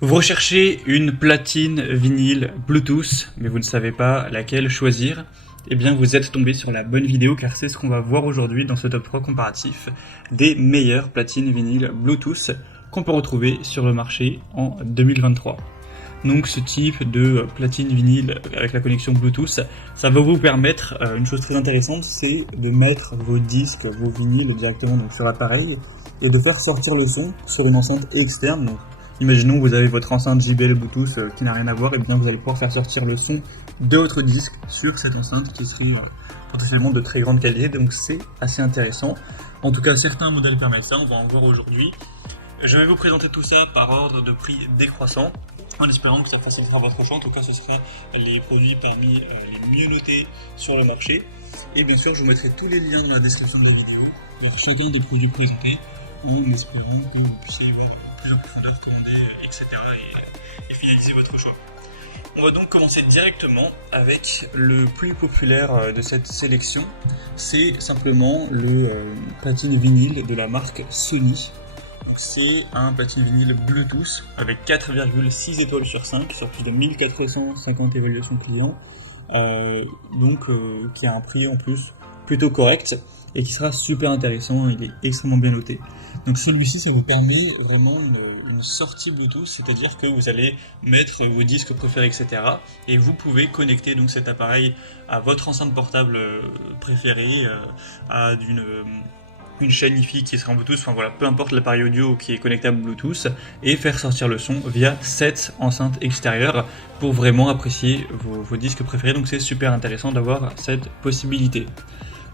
Vous recherchez une platine vinyle Bluetooth, mais vous ne savez pas laquelle choisir. Eh bien, vous êtes tombé sur la bonne vidéo car c'est ce qu'on va voir aujourd'hui dans ce top 3 comparatif des meilleures platines vinyle Bluetooth qu'on peut retrouver sur le marché en 2023. Donc ce type de platine vinyle avec la connexion Bluetooth, ça va vous permettre une chose très intéressante, c'est de mettre vos disques, vos vinyles directement donc, sur l'appareil et de faire sortir le son sur une enceinte externe. Donc, imaginons que vous avez votre enceinte JBL Bluetooth qui n'a rien à voir, et bien vous allez pouvoir faire sortir le son de votre disque sur cette enceinte qui serait potentiellement de très grande qualité, donc c'est assez intéressant. En tout cas, certains modèles permettent ça, on va en voir aujourd'hui. Je vais vous présenter tout ça par ordre de prix décroissant, en espérant que ça facilitera votre choix. En tout cas, ce sera les produits parmi les mieux notés sur le marché. Et bien sûr, je vous mettrai tous les liens dans la description de la vidéo, chacun des produits présentés, en espérant que vous puissiez plus en profondeur commander, etc. et finaliser votre choix. On va donc commencer directement avec le plus populaire de cette sélection. C'est simplement le platine vinyle de la marque Sony. C'est un platine vinyle Bluetooth avec 4,6 étoiles sur 5 sur plus de 1450 évaluations clients, qui a un prix en plus plutôt correct et qui sera super intéressant, il est extrêmement bien noté. Donc celui-ci, ça vous permet vraiment une sortie Bluetooth, c'est-à-dire que vous allez mettre vos disques préférés, etc. et vous pouvez connecter donc cet appareil à votre enceinte portable préférée, à une chaîne Hi-Fi qui sera en Bluetooth, enfin voilà, peu importe l'appareil audio qui est connectable Bluetooth, et faire sortir le son via cette enceinte extérieure pour vraiment apprécier vos disques préférés. Donc c'est super intéressant d'avoir cette possibilité.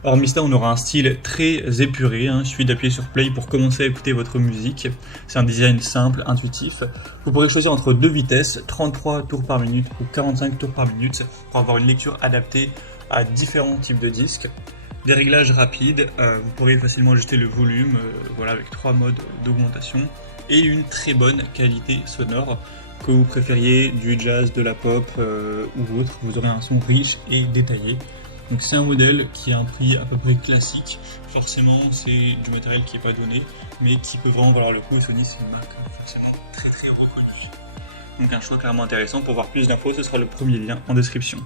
Hormis ça, on aura un style très épuré, il suffit d'appuyer sur play pour commencer à écouter votre musique. C'est un design simple, intuitif. Vous pourrez choisir entre deux vitesses, 33 tours par minute ou 45 tours par minute, pour avoir une lecture adaptée à différents types de disques. Des réglages rapides, vous pourrez facilement ajuster le volume, avec 3 modes d'augmentation, et une très bonne qualité sonore, que vous préfériez du jazz, de la pop ou autre, vous aurez un son riche et détaillé. Donc c'est un modèle qui a un prix à peu près classique, forcément c'est du matériel qui n'est pas donné, mais qui peut vraiment valoir le coup, et Sony c'est une marque forcément très très reconnue. Donc un choix clairement intéressant. Pour voir plus d'infos, ce sera le premier lien en description.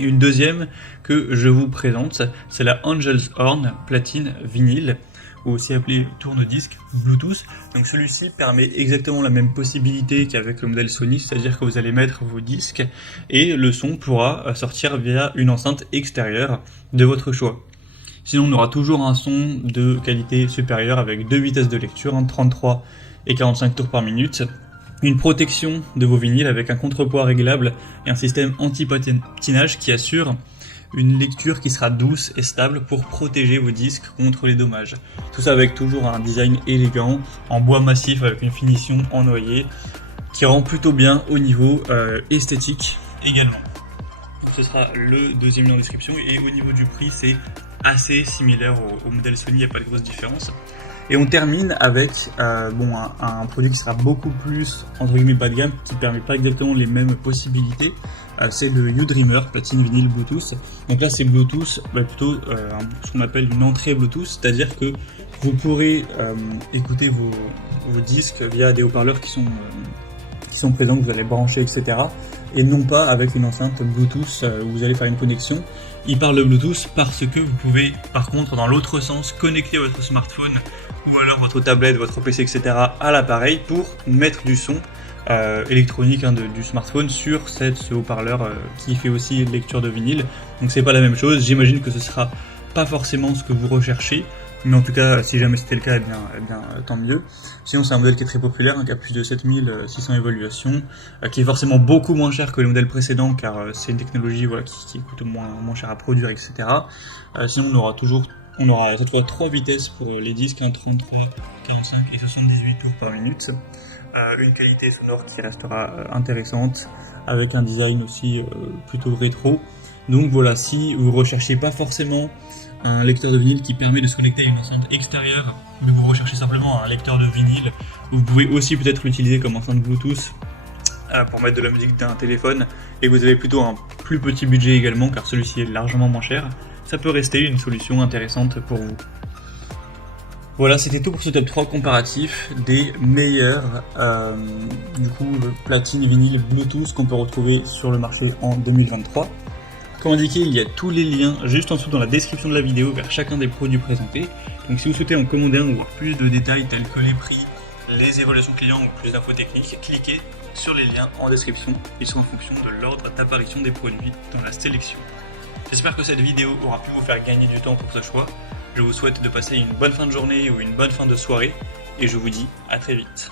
Et une deuxième que je vous présente, c'est la Angel's Horn platine vinyle, ou aussi appelé tourne-disque Bluetooth. Donc celui-ci permet exactement la même possibilité qu'avec le modèle Sony, c'est-à-dire que vous allez mettre vos disques et le son pourra sortir via une enceinte extérieure de votre choix. Sinon, on aura toujours un son de qualité supérieure avec deux vitesses de lecture, 33 et 45 tours par minute. Une protection de vos vinyles avec un contrepoids réglable et un système anti-patinage qui assure une lecture qui sera douce et stable pour protéger vos disques contre les dommages. Tout ça avec toujours un design élégant, en bois massif avec une finition en noyer qui rend plutôt bien au niveau esthétique également. Donc ce sera le deuxième lien en description, et au niveau du prix c'est assez similaire au modèle Sony, il n'y a pas de grosse différence. Et on termine avec un produit qui sera beaucoup plus, entre guillemets, bas de gamme, qui ne permet pas exactement les mêmes possibilités. C'est le U-Dreamer platine vinyle Bluetooth. Donc là, c'est Bluetooth, plutôt ce qu'on appelle une entrée Bluetooth, c'est-à-dire que vous pourrez écouter vos disques via des haut-parleurs qui sont présents, que vous allez brancher, etc. Et non pas avec une enceinte Bluetooth où vous allez faire une connexion. Il parle de Bluetooth parce que vous pouvez, par contre, dans l'autre sens, connecter votre smartphone ou alors votre tablette, votre PC, etc. à l'appareil pour mettre du son électronique du smartphone sur ce haut-parleur qui fait aussi lecture de vinyle. Donc c'est pas la même chose, j'imagine que ce sera pas forcément ce que vous recherchez, mais en tout cas si jamais c'était le cas, eh bien tant mieux. Sinon c'est un modèle qui est très populaire, qui a plus de 7600 évaluations, qui est forcément beaucoup moins cher que les modèles précédents car c'est une technologie qui coûte moins cher à produire, etc. Sinon on aura cette fois 3 vitesses pour les disques, 33, 45 et 78 tours par minute. Une qualité sonore qui restera intéressante, avec un design aussi plutôt rétro. Donc voilà, si vous recherchez pas forcément un lecteur de vinyle qui permet de se connecter à une enceinte extérieure, mais vous recherchez simplement un lecteur de vinyle, vous pouvez aussi peut-être l'utiliser comme enceinte Bluetooth pour mettre de la musique d'un téléphone, et vous avez plutôt un plus petit budget également car celui-ci est largement moins cher, ça peut rester une solution intéressante pour vous. Voilà, c'était tout pour ce top 3 comparatif des meilleurs platine, vinyle, Bluetooth qu'on peut retrouver sur le marché en 2023. Comme indiqué, il y a tous les liens juste en dessous dans la description de la vidéo vers chacun des produits présentés. Donc si vous souhaitez en commander un ou voir plus de détails tels que les prix, les évaluations clients ou plus d'infos techniques, cliquez sur les liens en description. Ils sont en fonction de l'ordre d'apparition des produits dans la sélection. J'espère que cette vidéo aura pu vous faire gagner du temps pour ce choix. Je vous souhaite de passer une bonne fin de journée ou une bonne fin de soirée et je vous dis à très vite.